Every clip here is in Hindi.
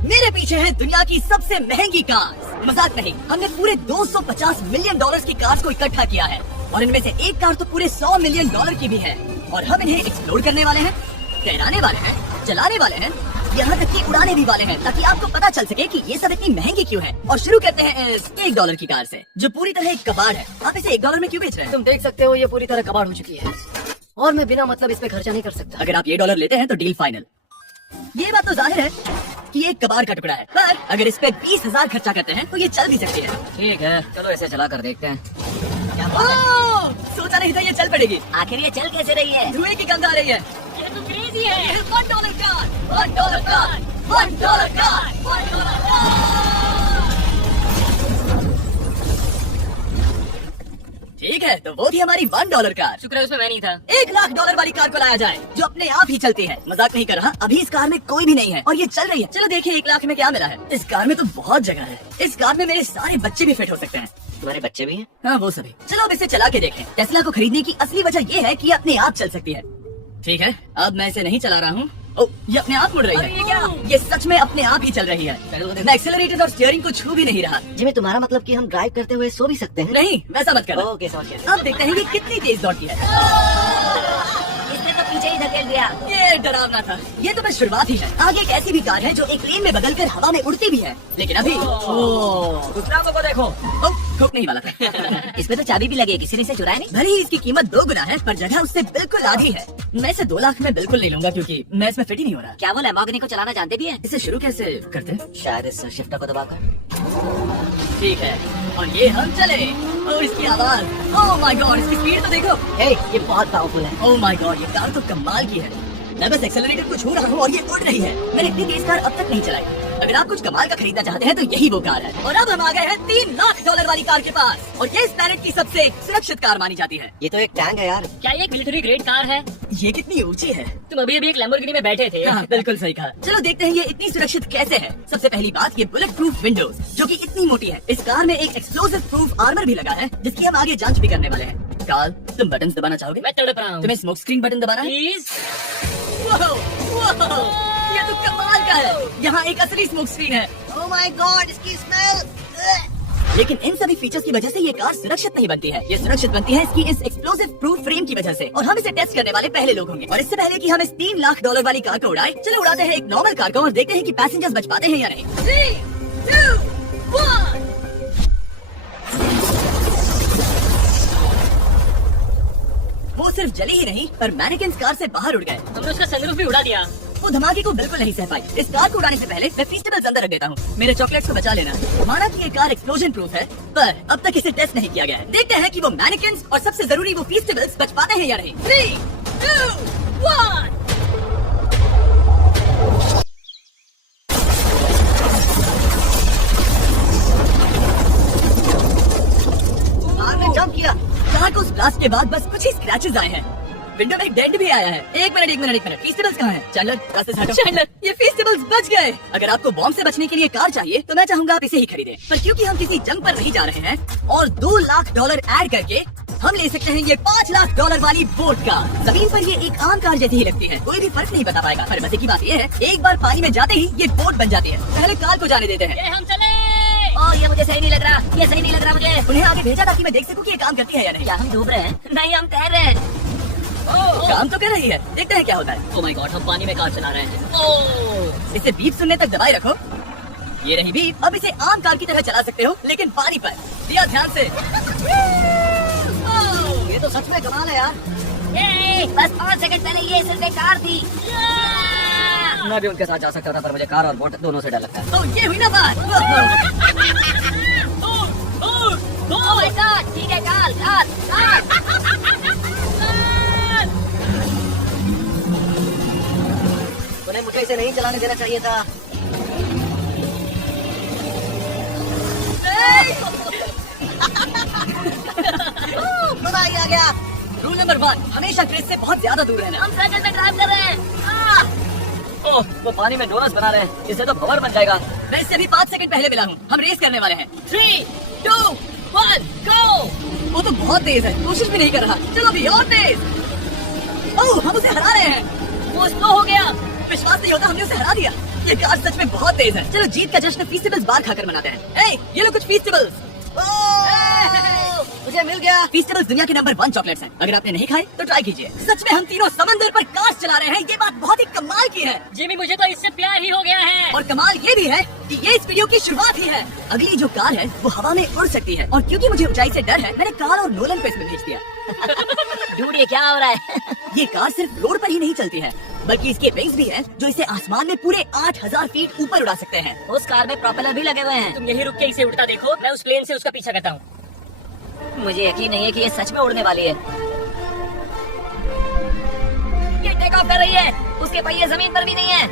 मेरे पीछे है दुनिया की सबसे महंगी कार। मजाक नहीं, हमने पूरे 250 मिलियन डॉलर्स की कार्स को इकट्ठा किया है और इनमें से एक कार तो पूरे 100 मिलियन डॉलर की भी है। और हम इन्हें एक्सप्लोर करने वाले हैं, तैराने वाले हैं, चलाने वाले हैं, यहाँ तक कि उड़ाने भी वाले हैं, ताकि आपको पता चल सके कि ये सब इतनी महंगी क्यों है। और शुरू करते हैं इस $1 की कार से, जो पूरी तरह एक कबाड़ है। आप इसे $1 में क्यों बेच रहे हैं? तुम देख सकते हो ये पूरी तरह कबाड़ हो चुकी है और मैं बिना मतलब इस पे खर्चा नहीं कर सकता। अगर आप ये $1 लेते हैं तो डील फाइनल। ये बात तो जाहिर है कि ये एक कबाड़ का टुकड़ा है, पर अगर इस पे 20,000 खर्चा करते हैं तो ये चल भी सकती है। ठीक है, चलो ऐसे चला कर देखते हैं। ओह, सोचा नहीं था ये चल पड़ेगी। आखिर ये चल कैसे रही है? धुएं की गंध आ रही है। ये तो क्रेजी है। $1 कार, $1 कार, $1 कार, $1 कार। ठीक है, तो वो थी हमारी $1 कार। शुक्र है उसमें मैं नहीं था। $1,00,000 वाली कार को लाया जाए, जो अपने आप ही चलती है। मजाक नहीं कर रहा, अभी इस कार में कोई भी नहीं है और ये चल रही है। चलो देखिए 1 लाख में क्या मिला है। इस कार में तो बहुत जगह है। इस कार में मेरे सारे बच्चे भी फिट हो सकते हैं। तुम्हारे बच्चे भी हैं? हाँ, वो सभी। चलो अब इसे चला के देखें। टेस्ला को खरीदने की असली वजह ये है कि ये अपने आप चल सकती है। ठीक है, अब मैं इसे नहीं चला रहा हूँ। ये अपने आप मुड़ रही है। ये क्या? ये सच में अपने आप ही चल रही है। मैं एक्सेलरेटर और स्टीयरिंग को छू भी नहीं रहा। जिम्मी, तुम्हारा मतलब कि हम ड्राइव करते हुए सो भी सकते हैं? नहीं, वैसा मत करो। ओके, समझ गया। अब देखते हैं ये कितनी तेज दौड़ती है। इसने तो पीछे ही धकेल दिया। ये डरावना था। ये तो बस शुरुआत ही है। आगे एक ऐसी भी कार है जो एक प्लेन में बदलकर हवा में उड़ती भी है। लेकिन अभी दूसरा को देखो। ठोक नहीं वाला था। इसमें तो चाबी भी लगी है, किसी ने इसे चुराया नहीं? भले ही इसकी कीमत 2 गुना है, पर जगह उससे बिल्कुल आधी है। मैं इसे 2 लाख में बिल्कुल नहीं लूंगा, क्योंकि मैं इसमें फिट ही नहीं हो रहा। क्या वो लैम्बोर्गिनी को चलाना जानते भी हैं? इसे शुरू कैसे करते हैं? शायद इस शिफ्टर को दबाकर। ठीक है, और ये हम चले। ओह, इसकी आवाज, ओह माय गॉड, इसकी स्पीड तो देखो। ये बहुत पावरफुल है। ओह माय गॉड, ये कार तो कमाल की है। मैं बस एक्सेलरेटर को छू रहा हूँ और ये उड़ रही है। मैंने इतनी तेज कार अब तक नहीं चलाई। अगर आप कुछ कमाल का खरीदना चाहते हैं तो यही वो कार है। और अब हम आ गए हैं $3 लाख वाली कार के पास, और ये इस प्लैनेट की सबसे सुरक्षित कार मानी जाती है। ये तो एक टैंक है यार। क्या ये एक मिलिट्री ग्रेड कार है? ये कितनी ऊंची है। तुम अभी अभी एक लैम्बोर्गिनी में बैठे थे। हाँ, बिल्कुल सही कहा। चलो देखते हैं ये इतनी सुरक्षित कैसे है। सबसे पहली बात, ये बुलेट प्रूफ विंडोज, जो कि इतनी मोटी है। इस कार में एक एक्सप्लोसिव प्रूफ आर्मर भी लगा है, जिसकी हम आगे जांच भी करने वाले हैं। कार्ल, तुम बटन दबाना चाहोगे? मैं तड़प रहा हूँ। तुम्हें स्मोक स्क्रीन बटन दबाना है? प्लीज। ये तो कमाल का है। यहाँ एक असली स्मोक स्क्रीन है। ओह माय गॉड, इसकी स्मेल। लेकिन इन सभी फीचर्स की वजह से ये कार सुरक्षित नहीं बनती है। ये सुरक्षित बनती है इसकी इस एक्सप्लोसिव प्रूफ फ्रेम की वजह से। और हम इसे टेस्ट करने वाले पहले लोग होंगे। और इससे पहले कि हम इस $3 लाख वाली कार को उड़ाएं, चलो उड़ाते हैं एक नॉर्मल कार को और देखते हैं कि पैसेंजर्स बच पाते हैं या नहीं। 3, 2, 1। वो सिर्फ जली ही नहीं, पर मैनिकिन्स कार से बाहर उड़ गए। हमने उसका सनरूफ भी उड़ा दिया। वो धमाके को बिल्कुल नहीं सह पाई। इस कार को उड़ाने से पहले मैं फेस्टिवल्स अंदर रख देता हूँ। मेरे चॉकलेट्स को बचा लेना। माना कि ये कार एक्सप्लोजन प्रूफ है, पर अब तक इसे टेस्ट नहीं किया गया है। देखते हैं कि वो मैनिकिन्स और सबसे जरूरी वो फेस्टिवल्स बच पाते हैं या नहीं। 3, 2, 1। कार ने जंप किया। कार को उस ब्लास्ट के बाद बस कुछ ही स्क्रैचेस आए हैं। विंडो में एक डेंट भी आया है। एक मिनट। फेस्टिवल्स कहाँ हैं? चैंडलर, रास्ते से हटो। चैंडलर, ये फेस्टिवल्स बच गए। अगर आपको बॉम्ब से बचने के लिए कार चाहिए तो मैं चाहूंगा आप इसे ही खरीदें। पर क्योंकि हम किसी जंग पर नहीं जा रहे हैं और $2 लाख ऐड करके हम ले सकते हैं ये $5 लाख वाली बोट कार। जमीन पर ये एक आम कार जैसी ही लगती है, कोई भी फर्क नहीं बता पाएगा। पर मजे की बात ये है, एक बार पानी में जाते ही ये बोट बन जाती है। पहले कार को जाने देते हैं। हम चले। ओह, ये मुझे सही नहीं लग रहा। ये सही नहीं लग रहा मुझे। उन्हें आगे भेजा ताकि मैं देख सकूं कि ये काम करती है या नहीं। क्या हम डूब रहे हैं? नहीं, हम तैर रहे हैं। काम तो कर रही है, देखते हैं क्या होता है। ओह माय गॉड, हम पानी में कार चला रहे हैं। ओह, इसे बीप सुनने तक दबाए रखो। ये रही बीप। अब इसे आम कार की तरह चला सकते हो, लेकिन पानी पर। दिया ध्यान से। ये तो सच में कमाल है यार। बस 5 सेकंड पहले ये सिर्फ एक कार थी। मैं भी उनके साथ जा सकता था, पर मुझे कार और बोट दोनों से डर लगता है। तो ये हुई ना बात। ओह माय गॉड, ठीक है, कार। उन्हें मुझे इसे नहीं चलाने देना चाहिए था। मजा ही आ गया। रूल नंबर 1, हमेशा क्रेज से बहुत ज्यादा दूर रहना। हम साइकिल में ड्राइव कर रहे हैं। ओह, वो पानी में डोनट्स बना रहे हैं। इससे तो भंवर बन जाएगा। मैं इससे अभी 5 सेकंड पहले मिला हूँ। हम रेस करने वाले हैं। 3, 2, 1, गो। वो तो बहुत तेज है, कोशिश भी नहीं कर रहा। चलो भी और तेज। ओह, हम उसे हरा रहे हैं। वो स्लो हो गया। विश्वास नहीं होता, हमने उसे हरा दिया। ये कार सच में बहुत तेज है। चलो जीत का जश्न फीस्टेबल्स बार खाकर मनाते हैं। ये लो कुछ फीस्टेबल्स। मुझे मिल गया। फीस्टेबल्स दुनिया के नंबर 1 चॉकलेट्स हैं। अगर आपने नहीं खाए तो ट्राई कीजिए। सच में हम तीनों समंदर पर कार चला रहे हैं, ये बात बहुत ही कमाल की है। जिमी मुझे तो इससे प्यार ही हो गया है। और कमाल ये भी है कि ये इस वीडियो की शुरुआत ही है। अगली जो कार है वो हवा में उड़ सकती है, और क्योंकि मुझे ऊंचाई से डर है मैंने कार और नोलन को इसमें भेज दिया। डूड ये क्या हो रहा है? ये कार सिर्फ रोड पर ही नहीं चलती है, बल्कि इसके विंग्स भी हैं जो इसे आसमान में पूरे 8000 फीट ऊपर उड़ा सकते हैं। उस कार में प्रोपेलर भी लगे हुए हैं। तुम यही रुक के इसे उड़ता देखो, मैं उस प्लेन से उसका पीछा करता हूँ। मुझे यकीन नहीं है कि ये सच में उड़ने वाली है। ये टेक ऑफ कर रही है, उसके पहिए जमीन पर भी नहीं है।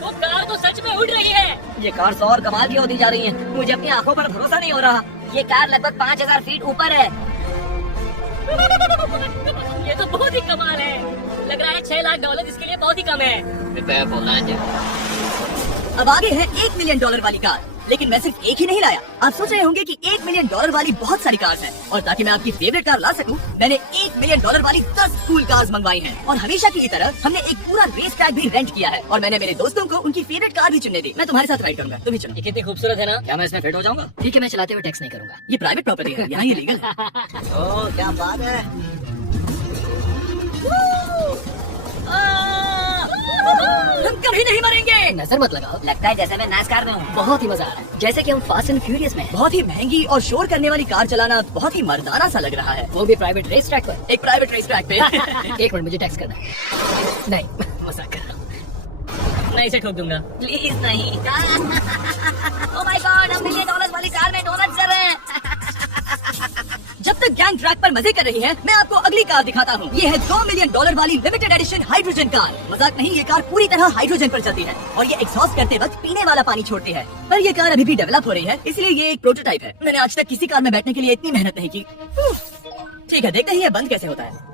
वो कार तो सच में उड़ रही है। ये कार तो और कमाल की होती जा रही है। मुझे अपनी आंखों पर भरोसा नहीं हो रहा। ये कार लगभग 5000 फीट ऊपर है। ये तो बहुत ही कमाल है। लग रहा है $6 लाख इसके लिए बहुत ही कम है। रुपया बोलना है। अब आगे है $1 मिलियन वाली कार, लेकिन मैं सिर्फ एक ही नहीं लाया। आप सोच रहे होंगे कि $1 मिलियन वाली बहुत सारी कार्स हैं, और ताकि मैं आपकी फेवरेट कार ला सकूं, मैंने $1 मिलियन वाली 10 कूल कार्स मंगवाई हैं। और हमेशा की तरह हमने एक पूरा रेस ट्रैक भी रेंट किया है, और मैंने मेरे दोस्तों को उनकी फेवरेट कार भी चुनने दी। मैं तुम्हारे साथ राइड करूंगा, तुम भी चुनो। ये कितनी खूबसूरत है ना। क्या मैं इसमें फिट हो जाऊंगा? ठीक है, मैं चलाते हुए टैक्स नहीं करूंगा। ये प्राइवेट प्रॉपर्टी है, यहाँ ये लीगल है। ओह क्या बात है। हम कभी नहीं मरेंगे। नजर मत लगाओ, लगता है जैसे मैं नासकार में हूँ। बहुत ही मजा आ रहा है, जैसे कि हम फास्ट एंड फ्यूरियस में हैं। बहुत ही महंगी और शोर करने वाली कार चलाना बहुत ही मर्दाना सा लग रहा है, वो भी प्राइवेट रेस ट्रैक पर। एक प्राइवेट रेस ट्रैक पे। एक मिनट, मुझे टैक्स करना है। नहीं, मजाक कर रहा हूँ। मैं इसे ठोक दूंगा। प्लीज नहीं। ओह माय गॉड, हम $1 मिलियन वाली कार में डोनट्स कर रहे हैं। जब तक गैंग ट्रैक पर मजे कर रही है, मैं आपको अगली कार दिखाता हूँ। ये है $2 मिलियन वाली लिमिटेड एडिशन हाइड्रोजन कार। मजाक नहीं, ये कार पूरी तरह हाइड्रोजन पर चलती है, और ये एग्जॉस्ट करते वक्त पीने वाला पानी छोड़ती है। पर ये कार अभी भी डेवलप हो रही है, इसलिए ये एक प्रोटोटाइप है। मैंने आज तक किसी कार में बैठने के लिए इतनी मेहनत नहीं की। ठीक है, देखते हैं ये बंद कैसे होता है।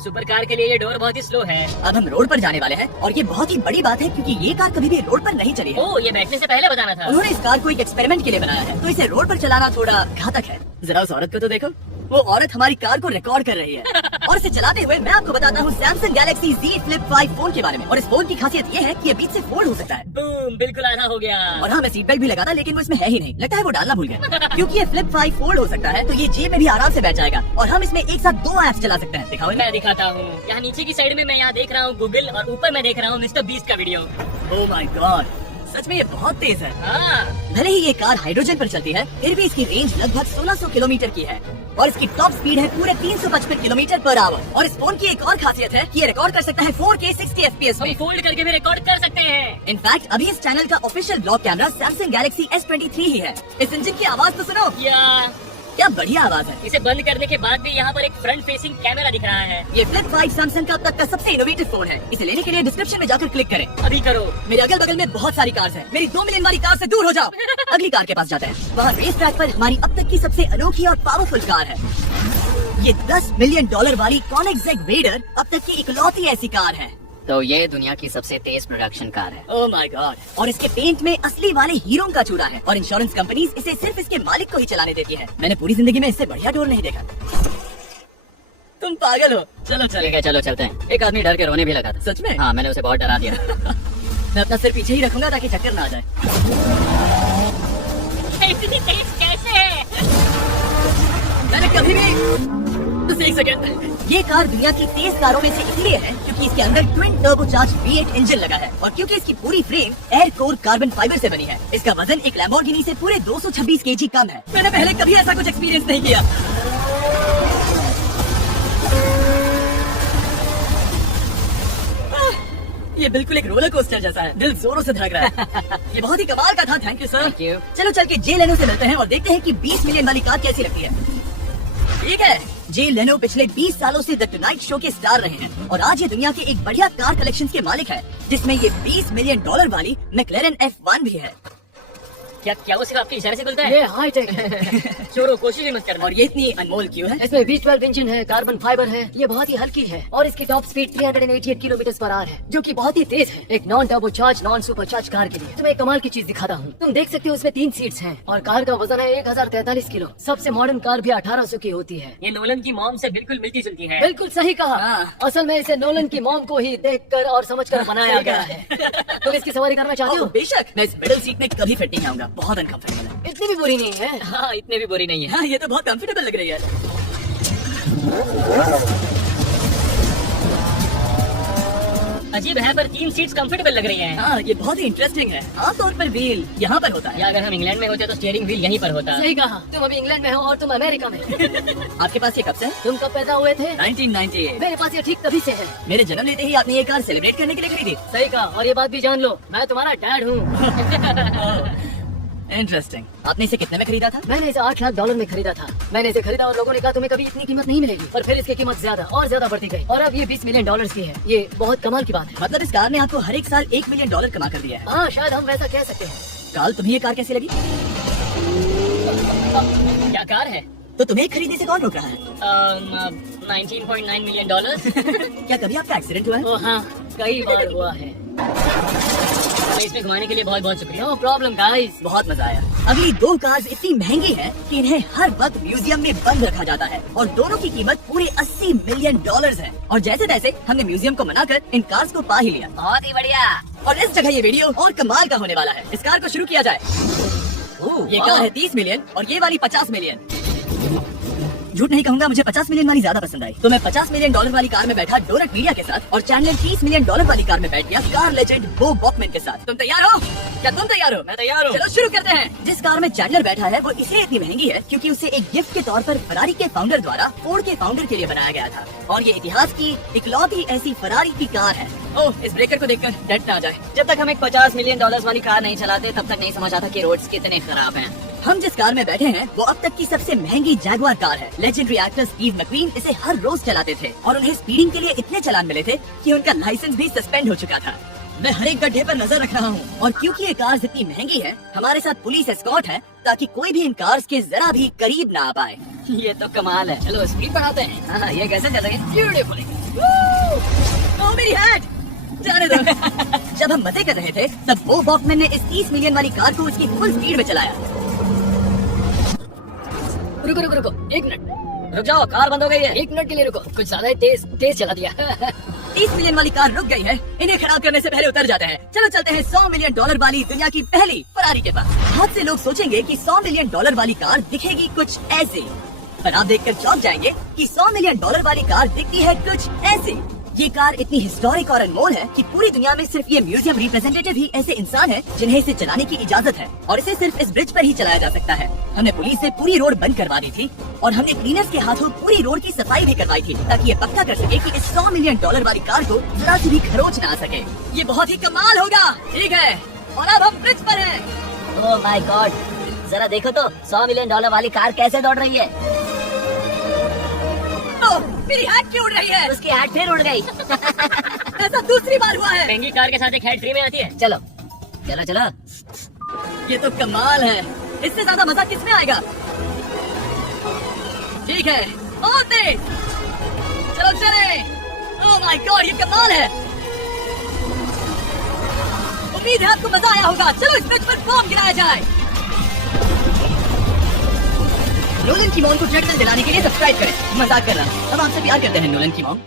सुपर कार के लिए ये डोर बहुत ही स्लो है। अब हम रोड पर जाने वाले हैं, और ये बहुत ही बड़ी बात है क्योंकि ये कार कभी भी रोड पर नहीं चली है। ओह, ये बैठने से पहले बताना था। उन्होंने इस कार को एक एक्सपेरिमेंट के लिए बनाया है, तो इसे रोड पर चलाना थोड़ा घातक है। जरा उस औरत को तो देखो, वो औरत हमारी कार को रिकॉर्ड कर रही है। और इसे चलाते हुए मैं आपको बताता हूँ Samsung Galaxy Z Flip 5 phone के बारे में। और इस फोन की खासियत ये है कि ये बीच से फोल्ड हो सकता है। बूम, बिल्कुल आधा हो गया। और हाँ, मैं सीट बेल्ट भी लगा था, लेकिन वो इसमें है ही नहीं। लगता है वो डालना भूल गया। क्योंकि ये Flip 5 फोल्ड हो सकता है, तो ये जेब में भी आराम से बैठ जाएगा, और हम इसमें एक साथ 2 ऐप्स चला सकते हैं। दिखाओ। मैं दिखाता हूँ। यहाँ नीचे की साइड में मैं यहाँ देख रहा हूँ गूगल, और ऊपर मैं देख रहा हूँ मिस्टर बीस्ट का वीडियो। ओह माय गॉड, सच में ये बहुत तेज है। हाँ। भले ही ये कार हाइड्रोजन पर चलती है, फिर भी इसकी रेंज लगभग 1600 किलोमीटर की है, और इसकी टॉप स्पीड है पूरे 355 किलोमीटर पर आवर। और इस फोन की एक और खासियत है कि ये रिकॉर्ड कर सकता है 4K 60 FPS में। हम फोल्ड करके भी रिकॉर्ड कर सकते हैं। इनफैक्ट अभी इस चैनल का official blog camera Samsung Galaxy S23 ही है। इस इंजन की आवाज तो सुनो, क्या बढ़िया आवाज है। इसे बंद करने के बाद भी यहाँ पर एक फ्रंट फेसिंग कैमरा दिख रहा है। ये Flip 5 सैमसंग का अब तक का सबसे इनोवेटिव फोन है। इसे लेने के लिए डिस्क्रिप्शन में जाकर क्लिक करें। अभी करो। मेरे अगल बगल में बहुत सारी कार्स हैं। मेरी $2 मिलियन वाली कार से दूर हो जाओ। अगली कार के पास जाते हैं। वहाँ रेस ट्रैक पर हमारी अब तक की सबसे अनोखी और पावरफुल कार है। ये $10 मिलियन वाली Koenigsegg Raider अब तक की इकलौती ऐसी कार है। तो ये दुनिया की सबसे तेज प्रोडक्शन कार है। ओह माय गॉड, और इसके पेंट में असली वाले हीरो का चूड़ा है, और इंश्योरेंस कंपनीज इसे सिर्फ इसके मालिक को ही चलाने देती है। मैंने पूरी जिंदगी में इससे बढ़िया डोर नहीं देखा। तुम पागल हो। चलो चलेगा, चलो चलते हैं। एक आदमी डर के रोने भी लगा था। सच में? हाँ, मैंने उसे बहुत डरा दिया। मैं अपना सिर पीछे ही रखूंगा ताकि चक्कर ना आ जाए। इतनी तेज कैसे है? मैंने कभी भी बस एक सेकंड। ये कार दुनिया की तेज कारों में से इसलिए है क्योंकि इसके अंदर ट्विन टर्बोचार्ज V8 इंजन लगा है, और क्योंकि इसकी पूरी frame air core carbon fibre से बनी है। इसका वजन एक लैम्बोर्गिनी से पूरे 226 kg कम है। मैंने पहले कभी ऐसा कुछ एक्सपीरियंस नहीं किया। ये बिल्कुल एक रोलर कोस्टर जैसा है, दिल जोरों से धड़क रहा है। ये बहुत ही कमाल का था, thank you sir. Thank you. चलो चल के जे लेनो से मिलते हैं और देखते हैं कि 20 मिलियन वाली कार कैसी लगती है। ठीक है, जे लेनो पिछले 20 सालों से द टुनाइट शो के स्टार रहे हैं, और आज ये दुनिया के एक बढ़िया कार कलेक्शन के मालिक है, जिसमें ये $20 मिलियन वाली मैक्लेरन F1 भी है। क्या क्या वो सिर्फ आपके इशारे से खुलता है? ये हाई टेक है। चोरों कोशिश भी मत करना। और ये इतनी अनमोल क्यों है? इसमें V12 इंजन है, कार्बन फाइबर है, ये बहुत ही हल्की है और इसकी top speed 388 kilometre per hour है, जो कि बहुत ही तेज है एक non turbo charge non super charge car के लिए। तुम्हें एक कमाल की चीज दिखाता हूँ। तुम देख सकते हो उसमें 3 सीट्स हैं और कार का वजन है 1043 किलो। सबसे मॉडर्न कार भी 1800 की होती है। ये नोलन की मॉम से बिल्कुल मिलती जुलती है। बिल्कुल सही कहा। हाँ। असल में इसे नोलन की मॉम को ही देखकर और समझकर बनाया गया है। तुम इसकी सवारी करना चाहते ओह, हो? बेशक। मैं इस मिडिल सीट में कभी फिट नहीं आऊंगा, बहुत अनकंफर्टेबल है। इतनी भी बुरी नहीं है। हाँ, इतने भी बुरी नहीं है। हाँ, ये तो बहुत कंफर्टेबल लग रही है। अजीब है पर 3 सीट्स कंफर्टेबल लग रही हैं। हाँ, ये बहुत ही इंटरेस्टिंग है। आमतौर पर व्हील यहाँ पर होता है। या अगर हम इंग्लैंड में होते तो स्टीयरिंग व्हील यहीं पर होता। सही कहा। तुम अभी इंग्लैंड में हो और तुम अमेरिका में। आपके पास ये कब से है? तुम कब पैदा हुए थे? 1998। मेरे पास ये ठीक तभी से है। मेरे जन्म लेते ही आपने ये कार सेलिब्रेट करने के लिए खरीदी। सही कहा। और ये बात भी जान लो, मैं तुम्हारा डैड हूँ। इंटरेस्टिंग। आपने इसे कितने में खरीदा था? मैंने इसे $8 लाख में खरीदा था। मैंने इसे खरीदा और लोगों ने कहा तुम्हें कभी इतनी कीमत नहीं मिलेगी, पर फिर इसकी कीमत ज्यादा और ज्यादा बढ़ती गई और अब ये $20 मिलियन की है। ये बहुत कमाल की बात है। मतलब इस कार ने आपको हर एक साल $1 मिलियन कमा कर दिया है। हाँ, शायद हम वैसा कह सकते हैं। काल, तुम्हें ये कार कैसी लगी? क्या कार है? तो तुम्हें खरीदने से कौन रोक रहा है? 19.9 मिलियन डॉलर। क्या कभी आपका एक्सीडेंट हुआ है? ओ हाँ, कई बार हुआ है। इसमें घुमाने के लिए बहुत बहुत शुक्रिया। No problem guys. बहुत मजा आया। अगली 2 कार्स इतनी महंगी हैं कि इन्हें हर वक्त म्यूजियम में बंद रखा जाता है और दोनों की कीमत पूरे $80 मिलियन है। और जैसे तैसे हमने म्यूजियम को मनाकर इन कार्स को पा ही लिया। बहुत ही बढ़िया। और इस जगह ये वीडियो और कमाल का होने वाला है। इस कार को शुरू किया जाए। ये कार है 30 मिलियन और ये वाली 50 मिलियन। झूठ नहीं कहूंगा, मुझे 50 मिलियन वाली ज्यादा पसंद आई। तो मैं $50 मिलियन वाली कार में बैठा डोनट मीडिया के साथ और चैनल $30 मिलियन वाली कार में बैठ गया कार लेजेंड बो बॉकमैन के साथ। तुम तैयार हो? क्या तुम तैयार हो? मैं तैयार हूँ। चलो शुरू करते हैं। जिस कार में चैंडलर बैठा है वो इसलिए इतनी महंगी है क्योंकि उसे एक गिफ्ट के तौर पर फरारी के फाउंडर द्वारा फोर्ड के फाउंडर के लिए बनाया गया था और ये इतिहास की इकलौती ऐसी फरारी की कार है। ओह, इस ब्रेकर को देखकर डेट ना आ जाए। जब तक हम एक $50 मिलियन वाली कार नहीं चलाते तब तक नहीं समझ आता कि रोड्स कितने खराब हैं। हम जिस कार में बैठे हैं वो अब तक की सबसे महंगी जैगुआर कार है। लेजेंडरी एक्टर स्टीव मैक्वीन इसे हर रोज चलाते थे और उन्हें स्पीडिंग के लिए इतने चालान मिले थे कि उनका लाइसेंस भी सस्पेंड हो चुका था। मैं हर एक गड्ढे पर नजर रख रहा हूँ और क्योंकि ये कार इतनी महंगी है हमारे साथ पुलिस एस्कॉर्ट है ताकि कोई भी इन कार्स के जरा भी करीब ना आ पाए। ये तो कमाल है। चलो स्पीड बढ़ाते हैं। हाँ, ये कैसे चल रही है? ब्यूटीफुली। ओह मेरी हैट, जाने दो। जब हम मजे कर रहे थे तब बो बॉकमैन ने इस 30 मिलियन वाली कार को उसकी फुल स्पीड में चलाया। रुको रुको रुको, 1 मिनट रुक जाओ, कार बंद हो गई है। 1 मिनट के लिए रुको। कुछ ज्यादा ही तेज चला दिया। 30 मिलियन वाली कार रुक गई है। इन्हें खराब करने से पहले उतर जाते हैं। चलो चलते हैं $100 मिलियन वाली दुनिया की पहली फरारी के पास। बहुत से लोग सोचेंगे कि $100 मिलियन वाली कार दिखेगी कुछ ऐसे, पर आप देखकर चौंक जाएंगे कि $100 मिलियन वाली कार दिखती है कुछ ऐसे। ये कार इतनी हिस्टोरिक और अनमोल है कि पूरी दुनिया में सिर्फ ये म्यूजियम रिप्रेजेंटेटिव ही ऐसे इंसान हैं जिन्हें इसे चलाने की इजाजत है और इसे सिर्फ इस ब्रिज पर ही चलाया जा सकता है। हमने पुलिस से पूरी रोड बंद करवा दी थी और हमने क्लीनर्स के हाथों पूरी रोड की सफाई भी करवाई थी ताकि ये पक्का कर सके कि इस $100 मिलियन वाली कार को जरा सी भी खरोच ना आ सके। ये बहुत ही कमाल होगा। ठीक है, और अब हम ब्रिज पर हैं। ओह माय गॉड, जरा देखो तो $100 मिलियन वाली कार कैसे दौड़ रही है। ओह, मेरी हैट क्यों उड़ रही है? उसकी हैट फिर उड़ गई। ऐसा दूसरी बार हुआ है। महंगी कार के साथ एक हैट फ्री में आती है। चलो चलो चलो। ये तो कमाल है। इससे ज्यादा मजा किसमें आएगा? ठीक है, और तेज। चलो चले। ओह माय गॉड, ये कमाल है। उम्मीद है आपको मजा आया होगा। चलो इस ब्रिज पर बॉम्ब गिराया जाए। नोलन की मॉम को ट्रैक्टर दिलाने के लिए सब्सक्राइब करें। मजाक कर रहा हूँ। अब आपसे प्यार करते हैं नोलन की मॉम।